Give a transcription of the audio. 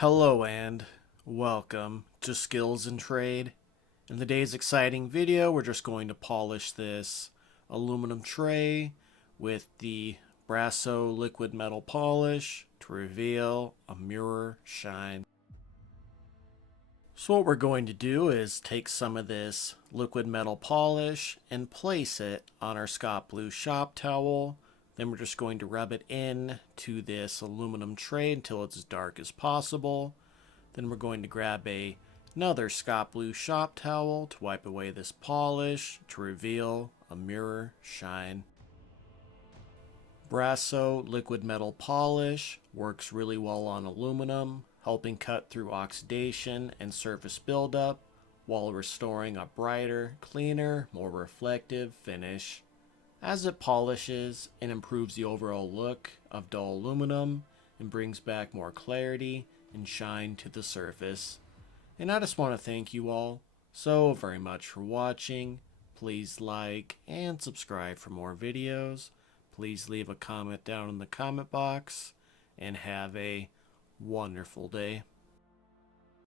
Hello and welcome to Skills and Trade. In today's exciting video, we're just going to polish this aluminum tray with the Brasso Liquid Metal Polish to reveal a mirror shine. So what we're going to do is take some of this liquid metal polish and place it on our Scott Blue shop towel. Then we're just going to rub it in to this aluminum tray until it's as dark as possible. Then we're going to grab another Scott Blue shop towel to wipe away this polish to reveal a mirror shine. Brasso Liquid Metal Polish works really well on aluminum, helping cut through oxidation and surface buildup while restoring a brighter, cleaner, more reflective finish. As it polishes and improves the overall look of dull aluminum and brings back more clarity and shine to the surface. And I just want to thank you all so very much for watching. Please like and subscribe for more videos. Please leave a comment down in the comment box and have a wonderful day.